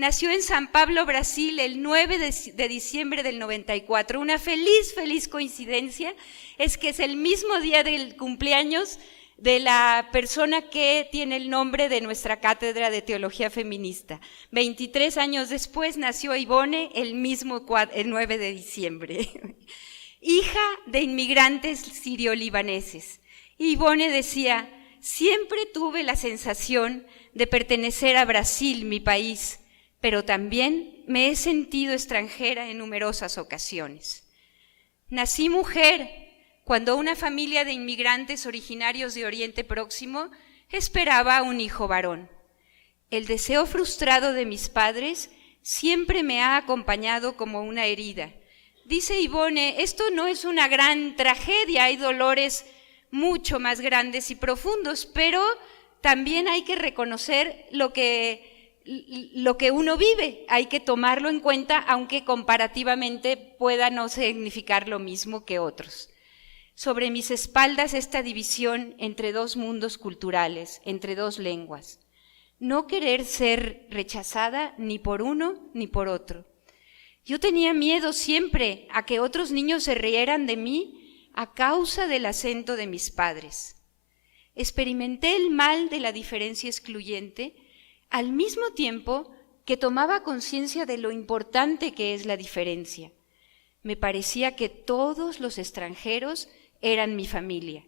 Nació en San Pablo, Brasil, el 9 de diciembre del 94. Una feliz coincidencia es que es el mismo día del cumpleaños de la persona que tiene el nombre de nuestra cátedra de teología feminista. 23 años después nació Ivone el 9 de diciembre. Hija de inmigrantes sirio-libaneses. Ivone decía: siempre tuve la sensación de pertenecer a Brasil, mi país, pero también me he sentido extranjera en numerosas ocasiones. Nací mujer cuando una familia de inmigrantes originarios de Oriente Próximo esperaba un hijo varón. El deseo frustrado de mis padres siempre me ha acompañado como una herida. Dice Ivone, esto no es una gran tragedia, hay dolores mucho más grandes y profundos, pero también hay que reconocer lo que uno vive, hay que tomarlo en cuenta, aunque comparativamente pueda no significar lo mismo que otros. Sobre mis espaldas esta división entre dos mundos culturales, entre dos lenguas. No querer ser rechazada ni por uno ni por otro. Yo tenía miedo siempre a que otros niños se rieran de mí a causa del acento de mis padres. Experimenté el mal de la diferencia excluyente al mismo tiempo que tomaba conciencia de lo importante que es la diferencia. Me parecía que todos los extranjeros eran mi familia.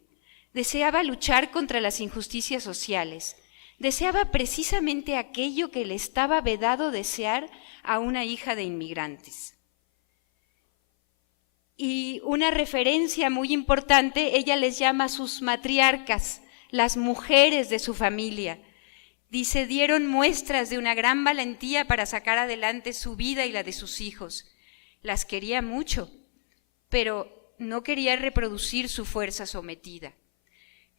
Deseaba luchar contra las injusticias sociales. Deseaba precisamente aquello que le estaba vedado desear a una hija de inmigrantes. Y una referencia muy importante, ella les llama sus matriarcas, las mujeres de su familia. Dice, dieron muestras de una gran valentía para sacar adelante su vida y la de sus hijos. Las quería mucho, pero no quería reproducir su fuerza sometida.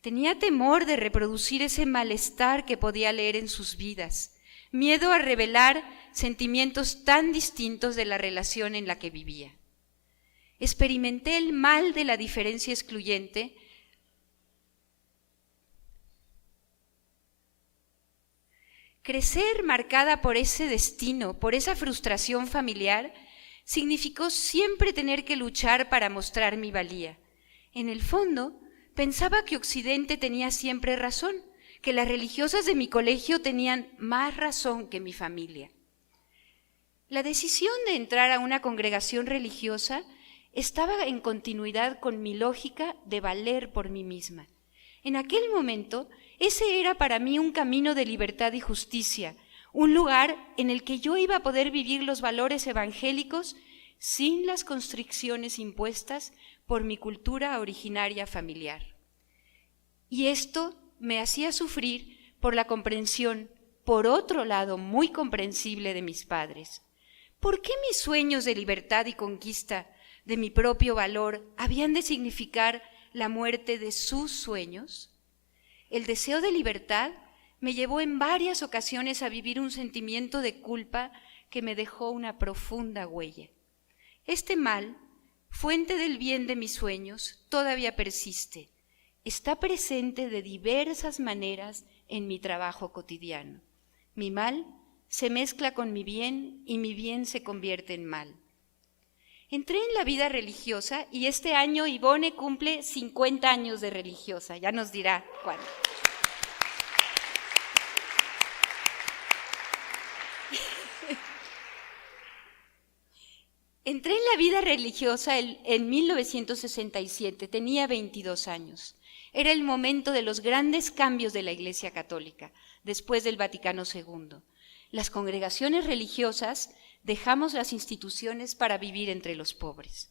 Tenía temor de reproducir ese malestar que podía leer en sus vidas, miedo a revelar sentimientos tan distintos de la relación en la que vivía. Experimenté el mal de la diferencia excluyente Crecer marcada por ese destino, por esa frustración familiar, significó siempre tener que luchar para mostrar mi valía. En el fondo, pensaba que Occidente tenía siempre razón, que las religiosas de mi colegio tenían más razón que mi familia. La decisión de entrar a una congregación religiosa estaba en continuidad con mi lógica de valer por mí misma. En aquel momento, ese era para mí un camino de libertad y justicia, un lugar en el que yo iba a poder vivir los valores evangélicos sin las constricciones impuestas por mi cultura originaria familiar. Y esto me hacía sufrir por la comprensión, por otro lado muy comprensible, de mis padres. ¿Por qué mis sueños de libertad y conquista de mi propio valor habían de significar la muerte de sus sueños? El deseo de libertad me llevó en varias ocasiones a vivir un sentimiento de culpa que me dejó una profunda huella. Este mal, fuente del bien de mis sueños, todavía persiste. Está presente de diversas maneras en mi trabajo cotidiano. Mi mal se mezcla con mi bien y mi bien se convierte en mal. Entré en la vida religiosa y este año Ivone cumple 50 años de religiosa, ya nos dirá cuándo. Entré en la vida religiosa en 1967, tenía 22 años. Era el momento de los grandes cambios de la Iglesia Católica, después del Vaticano II. Las congregaciones religiosas dejamos las instituciones para vivir entre los pobres.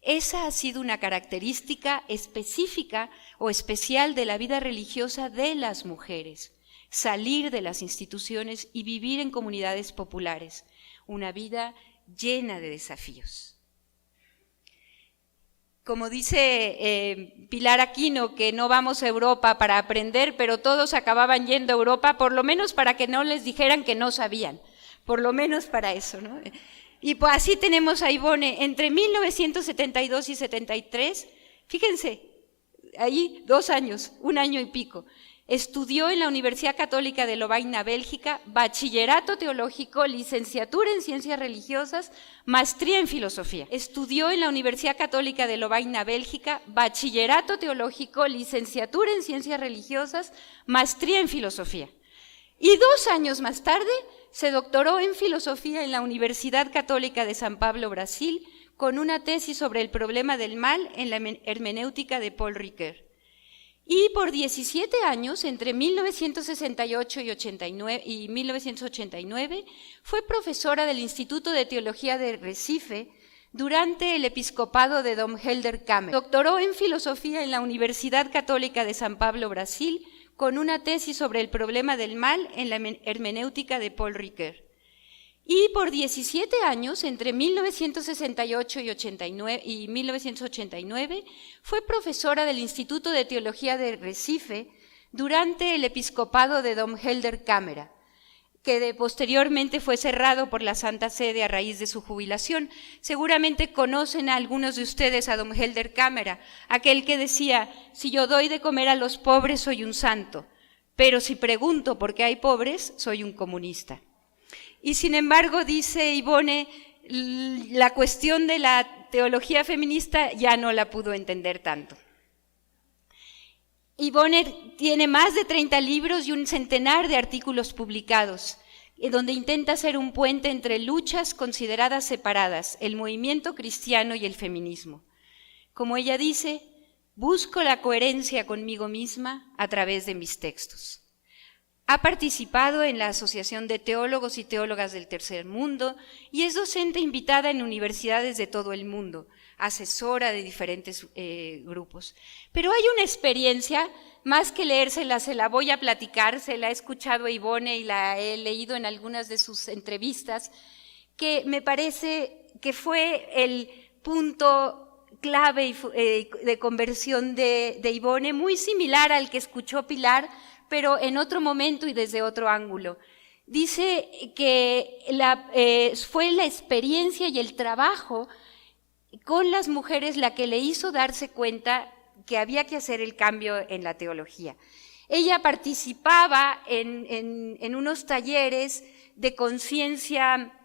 Esa ha sido una característica específica o especial de la vida religiosa de las mujeres, salir de las instituciones y vivir en comunidades populares, una vida llena de desafíos. Como dice Pilar Aquino, que no vamos a Europa para aprender, pero todos acababan yendo a Europa, por lo menos para que no les dijeran que no sabían, por lo menos para eso, ¿no? Y pues así tenemos a Ivone, entre 1972 y 73, fíjense, ahí 2 años, 1 año y pico, Estudió en la Universidad Católica de Lovaina, Bélgica, bachillerato teológico, licenciatura en ciencias religiosas, maestría en filosofía. Estudió en la Universidad Católica de Lovaina, Bélgica, bachillerato teológico, licenciatura en ciencias religiosas, maestría en filosofía. Y 2 años más tarde se doctoró en filosofía en la Universidad Católica de San Pablo, Brasil, con una tesis sobre el problema del mal en la hermenéutica de Paul Ricoeur. Y por 17 años, entre 1968 y 1989, fue profesora del Instituto de Teología de Recife durante el episcopado de Dom Helder Câmara. Doctoró en filosofía en la Universidad Católica de San Pablo, Brasil, con una tesis sobre el problema del mal en la hermenéutica de Paul Ricoeur. Y por 17 años, entre 1968 y 1989, fue profesora del Instituto de Teología de Recife durante el episcopado de Dom Helder Câmara, que posteriormente fue cerrado por la Santa Sede a raíz de su jubilación. Seguramente conocen a algunos de ustedes a Dom Helder Câmara, aquel que decía: si yo doy de comer a los pobres soy un santo, pero si pregunto por qué hay pobres, soy un comunista. Y sin embargo, dice Ivone, la cuestión de la teología feminista ya no la pudo entender tanto. Ivone tiene más de 30 libros y un centenar de artículos publicados, donde intenta ser un puente entre luchas consideradas separadas, el movimiento cristiano y el feminismo. Como ella dice, busco la coherencia conmigo misma a través de mis textos. Ha participado en la Asociación de Teólogos y Teólogas del Tercer Mundo y es docente invitada en universidades de todo el mundo, asesora de diferentes grupos. Pero hay una experiencia, más que leérsela, se la voy a platicar, se la he escuchado a Ivone y la he leído en algunas de sus entrevistas, que me parece que fue el punto clave de conversión de Ivone, muy similar al que escuchó Pilar, pero en otro momento y desde otro ángulo. Dice que fue la experiencia y el trabajo con las mujeres la que le hizo darse cuenta que había que hacer el cambio en la teología. Ella participaba en unos talleres de conciencia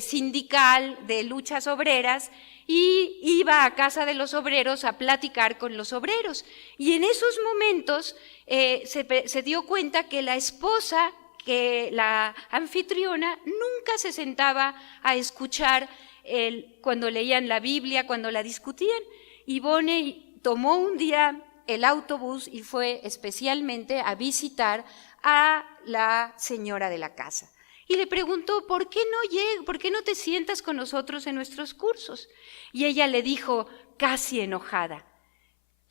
sindical, de luchas obreras, y iba a casa de los obreros a platicar con los obreros. Y en esos momentos se dio cuenta que la esposa, que la anfitriona, nunca se sentaba a escuchar cuando leían la Biblia, cuando la discutían. Ivone tomó un día el autobús y fue especialmente a visitar a la señora de la casa. Y le preguntó: ¿por qué no te sientas con nosotros en nuestros cursos? Y ella le dijo, casi enojada: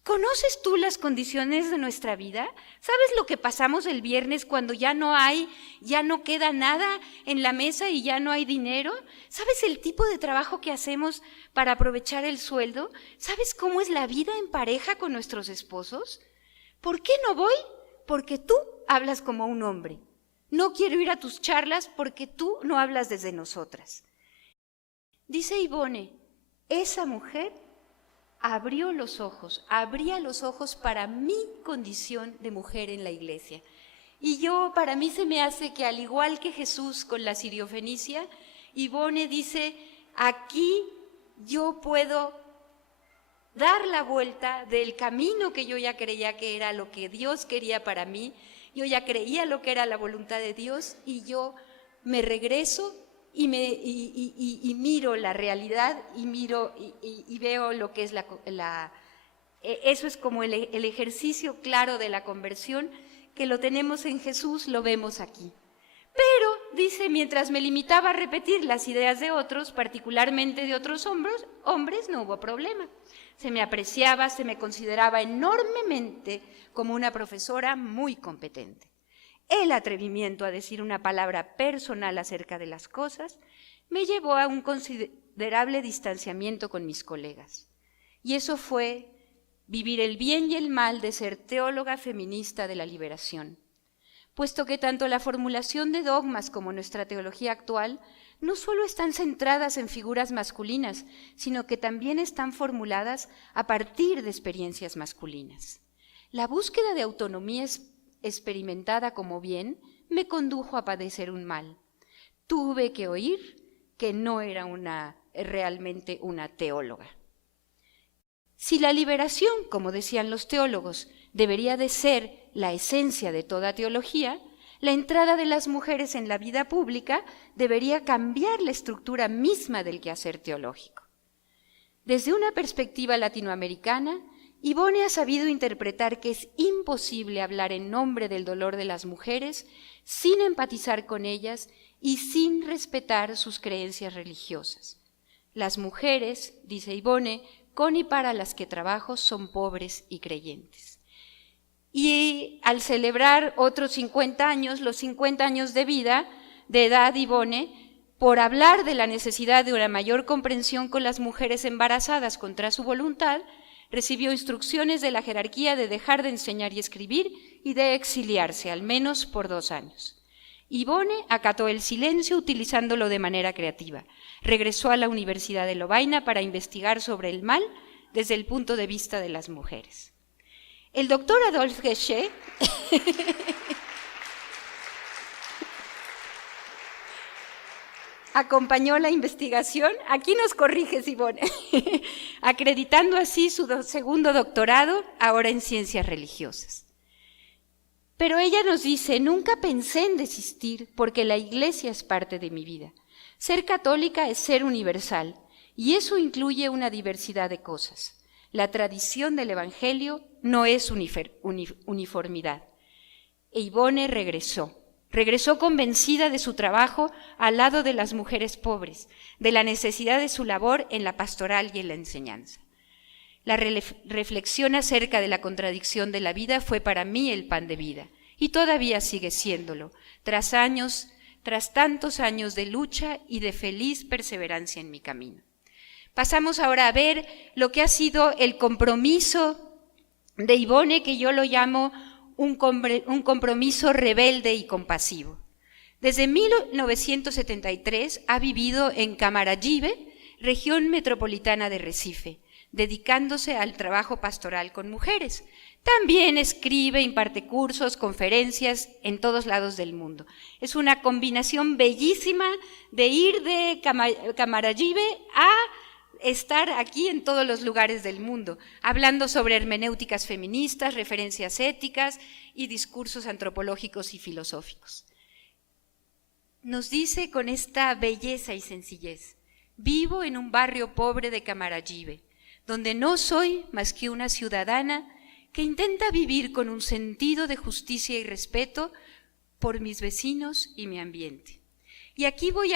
¿conoces tú las condiciones de nuestra vida? ¿Sabes lo que pasamos el viernes cuando ya no queda nada en la mesa y ya no hay dinero? ¿Sabes el tipo de trabajo que hacemos para aprovechar el sueldo? ¿Sabes cómo es la vida en pareja con nuestros esposos? ¿Por qué no voy? Porque tú hablas como un hombre. No quiero ir a tus charlas porque tú no hablas desde nosotras. Dice Ivone, esa mujer abría los ojos para mi condición de mujer en la iglesia. Y para mí se me hace que, al igual que Jesús con la siriofenicia, Ivone dice, aquí yo puedo dar la vuelta del camino que yo ya creía que era lo que Dios quería para mí. Yo ya creía lo que era la voluntad de Dios y yo me regreso y miro la realidad y veo lo que es eso es como el ejercicio claro de la conversión, que lo tenemos en Jesús, lo vemos aquí. Pero, dice, mientras me limitaba a repetir las ideas de otros, particularmente de otros hombres, no hubo problema. Se me apreciaba, se me consideraba enormemente como una profesora muy competente. El atrevimiento a decir una palabra personal acerca de las cosas me llevó a un considerable distanciamiento con mis colegas. Y eso fue vivir el bien y el mal de ser teóloga feminista de la liberación, puesto que tanto la formulación de dogmas como nuestra teología actual no solo están centradas en figuras masculinas, sino que también están formuladas a partir de experiencias masculinas. La búsqueda de autonomía experimentada como bien, me condujo a padecer un mal. Tuve que oír que no era realmente una teóloga. Si la liberación, como decían los teólogos, debería de ser la esencia de toda teología, la entrada de las mujeres en la vida pública debería cambiar la estructura misma del quehacer teológico. Desde una perspectiva latinoamericana, Ivone ha sabido interpretar que es imposible hablar en nombre del dolor de las mujeres sin empatizar con ellas y sin respetar sus creencias religiosas. Las mujeres, dice Ivone, con y para las que trabajo, son pobres y creyentes. Y al celebrar otros 50 años, los 50 años de vida, de edad, Ivone, por hablar de la necesidad de una mayor comprensión con las mujeres embarazadas contra su voluntad, recibió instrucciones de la jerarquía de dejar de enseñar y escribir y de exiliarse, al menos por 2 años. Ivone acató el silencio utilizándolo de manera creativa. Regresó a la Universidad de Lovaina para investigar sobre el mal desde el punto de vista de las mujeres. El doctor Adolphe Guéchet acompañó la investigación, aquí nos corriges, Ivone, acreditando así su segundo doctorado, ahora en ciencias religiosas. Pero ella nos dice, nunca pensé en desistir porque la Iglesia es parte de mi vida. Ser católica es ser universal y eso incluye una diversidad de cosas. La tradición del Evangelio no es uniformidad. E Ivone regresó convencida de su trabajo al lado de las mujeres pobres, de la necesidad de su labor en la pastoral y en la enseñanza. La reflexión acerca de la contradicción de la vida fue para mí el pan de vida, y todavía sigue siéndolo, tras tantos años de lucha y de feliz perseverancia en mi camino. Pasamos ahora a ver lo que ha sido el compromiso de Ivone, que yo lo llamo un compromiso rebelde y compasivo. Desde 1973 ha vivido en Camaragibe, región metropolitana de Recife, dedicándose al trabajo pastoral con mujeres. También escribe, imparte cursos, conferencias en todos lados del mundo. Es una combinación bellísima de ir de Camaragibe a estar aquí en todos los lugares del mundo, hablando sobre hermenéuticas feministas, referencias éticas y discursos antropológicos y filosóficos. Nos dice con esta belleza y sencillez, vivo en un barrio pobre de Camaragibe, donde no soy más que una ciudadana que intenta vivir con un sentido de justicia y respeto por mis vecinos y mi ambiente. Y aquí voy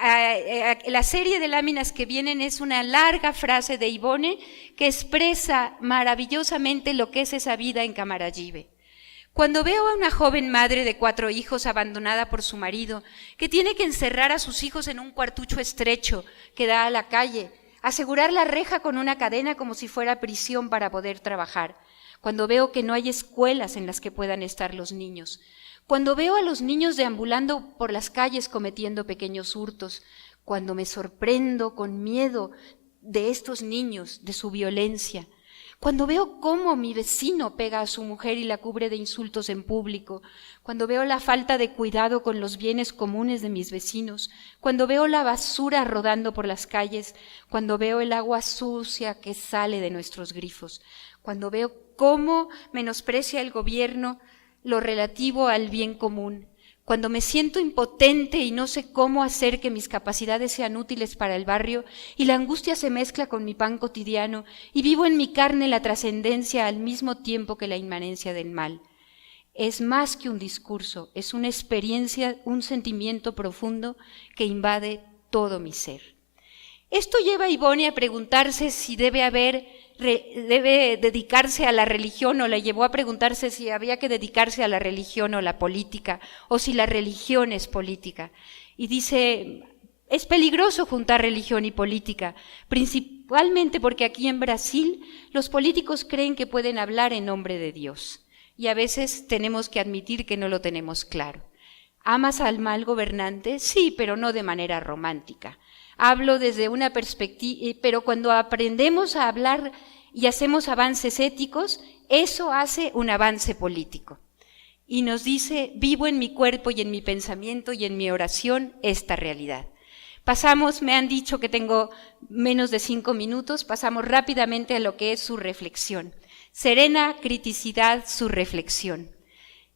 la serie de láminas que vienen es una larga frase de Ivone que expresa maravillosamente lo que es esa vida en Camaragibe. Cuando veo a una joven madre de 4 hijos abandonada por su marido, que tiene que encerrar a sus hijos en un cuartucho estrecho que da a la calle, asegurar la reja con una cadena como si fuera prisión para poder trabajar, cuando veo que no hay escuelas en las que puedan estar los niños, cuando veo a los niños deambulando por las calles cometiendo pequeños hurtos, cuando me sorprendo con miedo de estos niños, de su violencia, cuando veo cómo mi vecino pega a su mujer y la cubre de insultos en público, cuando veo la falta de cuidado con los bienes comunes de mis vecinos, cuando veo la basura rodando por las calles, cuando veo el agua sucia que sale de nuestros grifos, cuando veo cómo menosprecia el gobierno lo relativo al bien común, cuando me siento impotente y no sé cómo hacer que mis capacidades sean útiles para el barrio y la angustia se mezcla con mi pan cotidiano y vivo en mi carne la trascendencia al mismo tiempo que la inmanencia del mal. Es más que un discurso, es una experiencia, un sentimiento profundo que invade todo mi ser. Esto lleva a Ivone a preguntarse si debe dedicarse a la religión, o le llevó a preguntarse si había que dedicarse a la religión o la política, o si la religión es política. Y dice, es peligroso juntar religión y política, principalmente porque aquí en Brasil los políticos creen que pueden hablar en nombre de Dios, y a veces tenemos que admitir que no lo tenemos claro. ¿Amas al mal gobernante? Sí, pero no de manera romántica. Hablo desde una perspectiva, pero cuando aprendemos a hablar y hacemos avances éticos, eso hace un avance político. y nos dice: vivo en mi cuerpo y en mi pensamiento y en mi oración esta realidad. Pasamos, me han dicho que tengo menos de 5 minutos, pasamos rápidamente a lo que es su reflexión. Serena criticidad, su reflexión.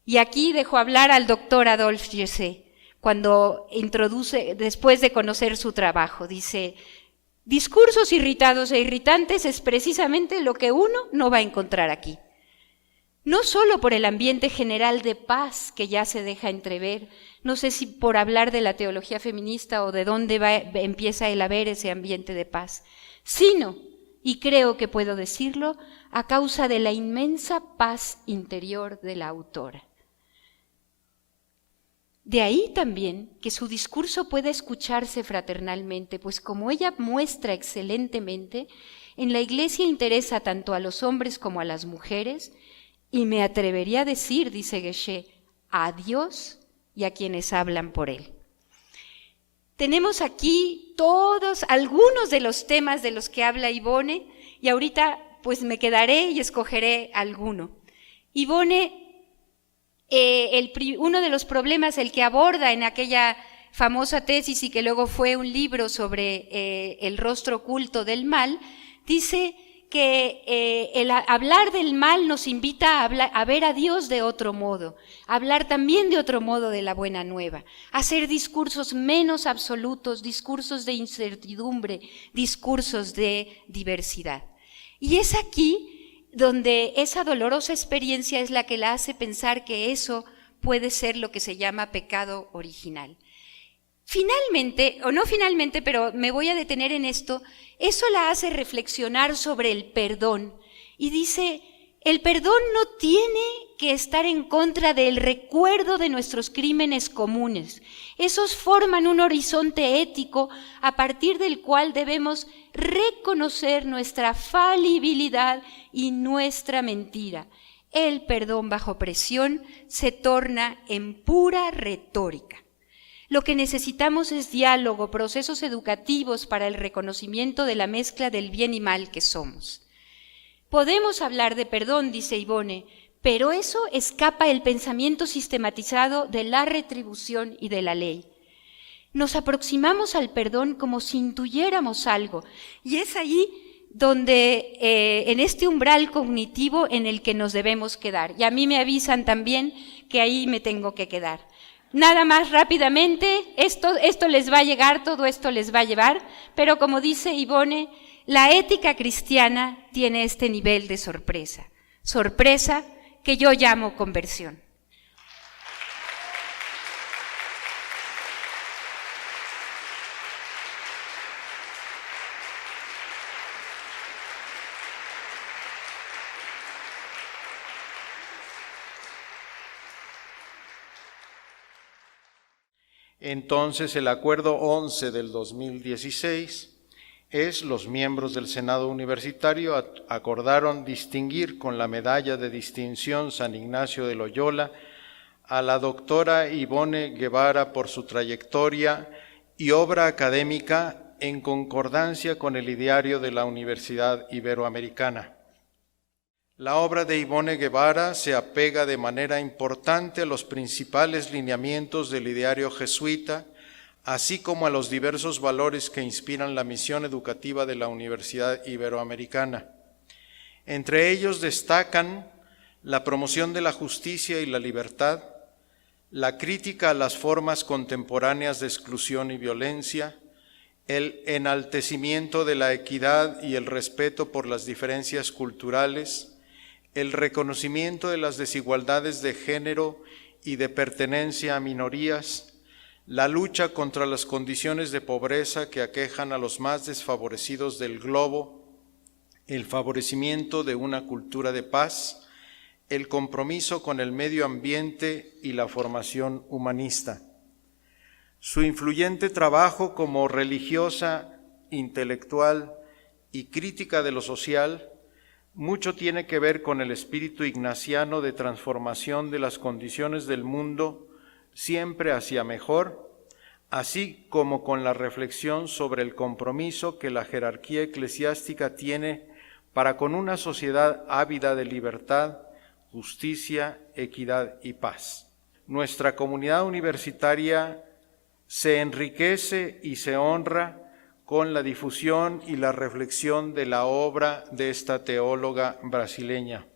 Y aquí dejo hablar al doctor Adolphe Gessé, cuando introduce, después de conocer su trabajo, dice: discursos irritados e irritantes es precisamente lo que uno no va a encontrar aquí. No solo por el ambiente general de paz que ya se deja entrever, no sé si por hablar de la teología feminista o de dónde empieza el haber ese ambiente de paz, sino, y creo que puedo decirlo, a causa de la inmensa paz interior de la autora. De ahí también que su discurso pueda escucharse fraternalmente, pues como ella muestra excelentemente, en la Iglesia interesa tanto a los hombres como a las mujeres, y me atrevería a decir, dice Gessé, a Dios y a quienes hablan por Él. Tenemos aquí algunos de los temas de los que habla Ivone, y ahorita pues me quedaré y escogeré alguno. Ivone, uno de los problemas, el que aborda en aquella famosa tesis y que luego fue un libro sobre el rostro oculto del mal, dice que el hablar del mal nos invita a ver a Dios de otro modo, a hablar también de otro modo de la buena nueva, a hacer discursos menos absolutos, discursos de incertidumbre, discursos de diversidad. Y es aquí donde esa dolorosa experiencia es la que la hace pensar que eso puede ser lo que se llama pecado original. Finalmente, o no finalmente, pero me voy a detener en esto, eso la hace reflexionar sobre el perdón y dice: el perdón no tiene que estar en contra del recuerdo de nuestros crímenes comunes. Esos forman un horizonte ético a partir del cual debemos reconocer nuestra falibilidad y nuestra mentira. El perdón bajo presión se torna en pura retórica. Lo que necesitamos es diálogo, procesos educativos para el reconocimiento de la mezcla del bien y mal que somos. Podemos hablar de perdón, dice Ivone, pero eso escapa el pensamiento sistematizado de la retribución y de la ley. Nos aproximamos al perdón como si intuyéramos algo, y es ahí donde, en este umbral cognitivo en el que nos debemos quedar. Y a mí me avisan también que ahí me tengo que quedar. Nada más rápidamente, esto les va a llegar, todo esto les va a llevar, pero como dice Ivone, la ética cristiana tiene este nivel de sorpresa, sorpresa que yo llamo conversión. Entonces, el Acuerdo 11 del 2016 es: los miembros del Senado Universitario acordaron distinguir con la Medalla de Distinción San Ignacio de Loyola a la doctora Ivone Guevara por su trayectoria y obra académica en concordancia con el ideario de la Universidad Iberoamericana. La obra de Ivone Guevara se apega de manera importante a los principales lineamientos del ideario jesuita, así como a los diversos valores que inspiran la misión educativa de la Universidad Iberoamericana. Entre ellos destacan la promoción de la justicia y la libertad, la crítica a las formas contemporáneas de exclusión y violencia, el enaltecimiento de la equidad y el respeto por las diferencias culturales, el reconocimiento de las desigualdades de género y de pertenencia a minorías, la lucha contra las condiciones de pobreza que aquejan a los más desfavorecidos del globo, el favorecimiento de una cultura de paz, el compromiso con el medio ambiente y la formación humanista. Su influyente trabajo como religiosa, intelectual y crítica de lo social mucho tiene que ver con el espíritu ignaciano de transformación de las condiciones del mundo siempre hacia mejor, así como con la reflexión sobre el compromiso que la jerarquía eclesiástica tiene para con una sociedad ávida de libertad, justicia, equidad y paz. Nuestra comunidad universitaria se enriquece y se honra con la difusión y la reflexión de la obra de esta teóloga brasileña.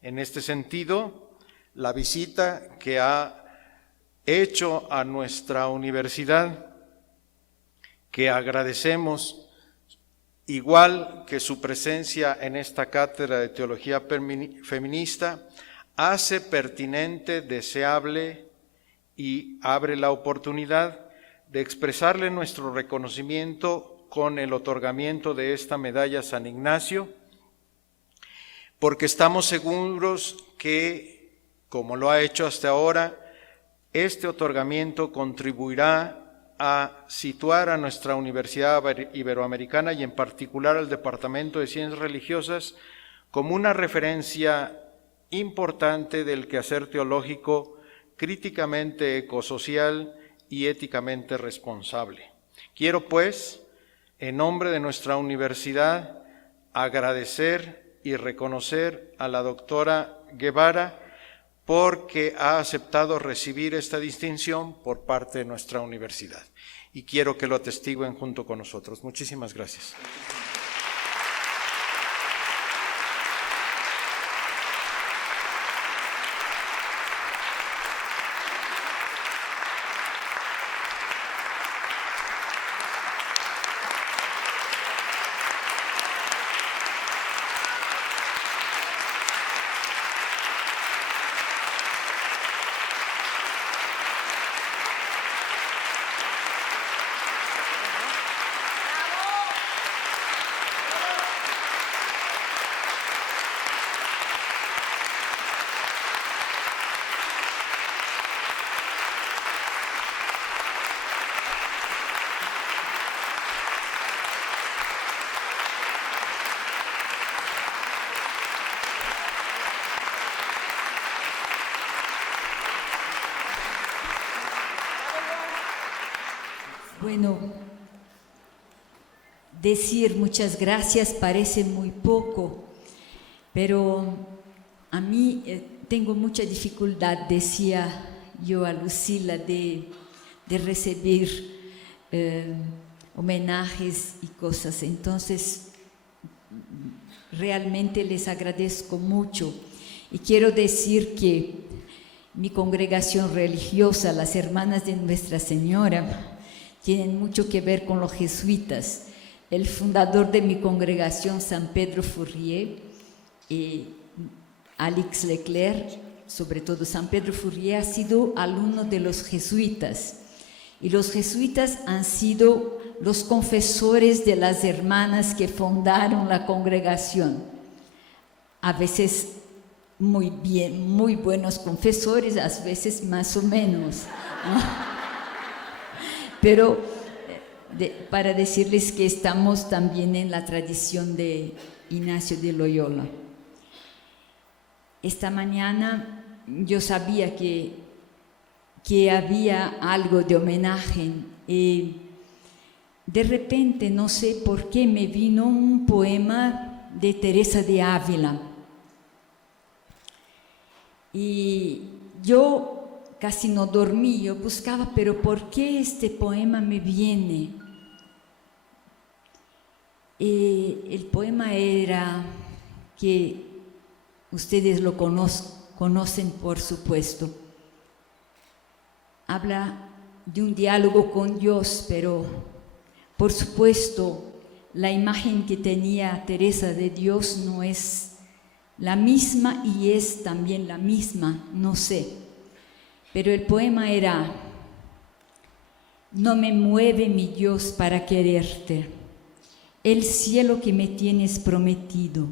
En este sentido, la visita que ha hecho a nuestra universidad, que agradecemos, igual que su presencia en esta cátedra de teología feminista, hace pertinente, deseable y abre la oportunidad de expresarle nuestro reconocimiento con el otorgamiento de esta medalla San Ignacio, porque estamos seguros que, como lo ha hecho hasta ahora, este otorgamiento contribuirá a situar a nuestra Universidad Iberoamericana y en particular al Departamento de Ciencias Religiosas como una referencia importante del quehacer teológico críticamente ecosocial y éticamente responsable. Quiero, pues, en nombre de nuestra universidad, agradecer y reconocer a la doctora Guevara porque ha aceptado recibir esta distinción por parte de nuestra universidad. Y quiero que lo atestiguen junto con nosotros. Muchísimas gracias. Bueno, decir muchas gracias parece muy poco, pero a mí tengo mucha dificultad, decía yo a Lucila, de recibir homenajes y cosas. Entonces, realmente les agradezco mucho. Y quiero decir que mi congregación religiosa, las Hermanas de Nuestra Señora, tienen mucho que ver con los jesuitas. El fundador de mi congregación, San Pedro Fourier, Alix Leclerc, sobre todo San Pedro Fourier, ha sido alumno de los jesuitas. Y los jesuitas han sido los confesores de las hermanas que fundaron la congregación. A veces muy bien, muy buenos confesores, a veces más o menos, ¿no? Pero para decirles que estamos también en la tradición de Ignacio de Loyola. Esta mañana yo sabía que había algo de homenaje y de repente, no sé por qué, me vino un poema de Teresa de Ávila. Y yo casi no dormí, yo buscaba, pero ¿por qué este poema me viene? El poema era, que ustedes lo conocen por supuesto, habla de un diálogo con Dios, pero por supuesto la imagen que tenía Teresa de Dios no es la misma y es también la misma, no sé. Pero el poema era: no me mueve mi Dios para quererte, el cielo que me tienes prometido,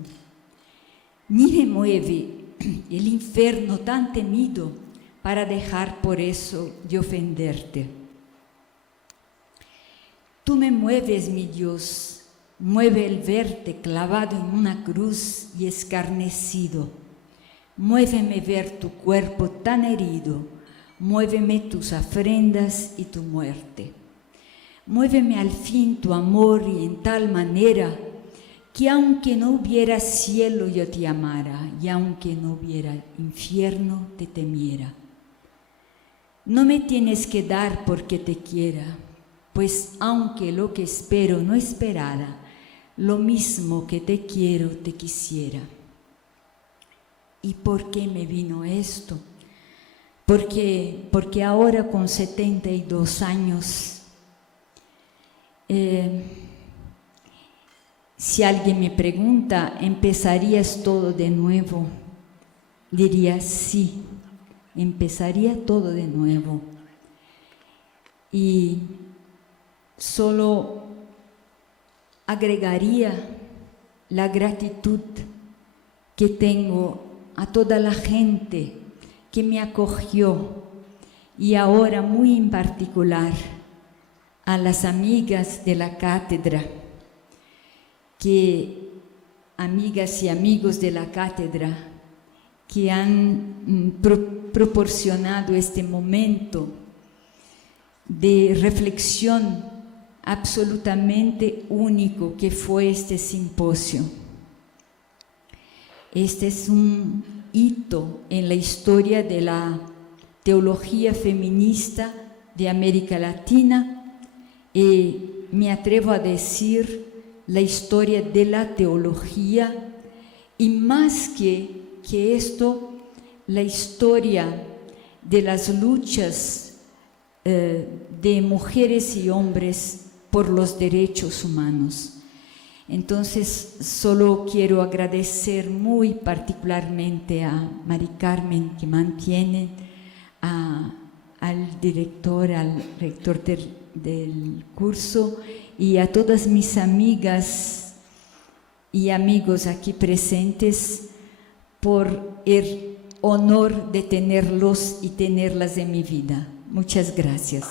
ni me mueve el infierno tan temido para dejar por eso de ofenderte. Tú me mueves, mi Dios, mueve el verte clavado en una cruz y escarnecido, muéveme ver tu cuerpo tan herido, muéveme tus ofrendas y tu muerte. Muéveme al fin tu amor y en tal manera que aunque no hubiera cielo yo te amara, y aunque no hubiera infierno te temiera. No me tienes que dar porque te quiera, pues aunque lo que espero no esperara, lo mismo que te quiero te quisiera. ¿Y por qué me vino esto? Porque ahora con 72 años, si alguien me pregunta, ¿empezarías todo de nuevo? Diría sí, empezaría todo de nuevo. Y solo agregaría la gratitud que tengo a toda la gente que me acogió y ahora muy en particular a las amigas de la cátedra, amigas y amigos de la cátedra que han proporcionado este momento de reflexión absolutamente único que fue este simposio. Este es un hito en la historia de la teología feminista de América Latina y me atrevo a decir la historia de la teología y más que esto, la historia de las luchas de mujeres y hombres por los derechos humanos. Entonces, solo quiero agradecer muy particularmente a Mari Carmen que mantiene, al director, al rector del curso y a todas mis amigas y amigos aquí presentes por el honor de tenerlos y tenerlas en mi vida. Muchas gracias.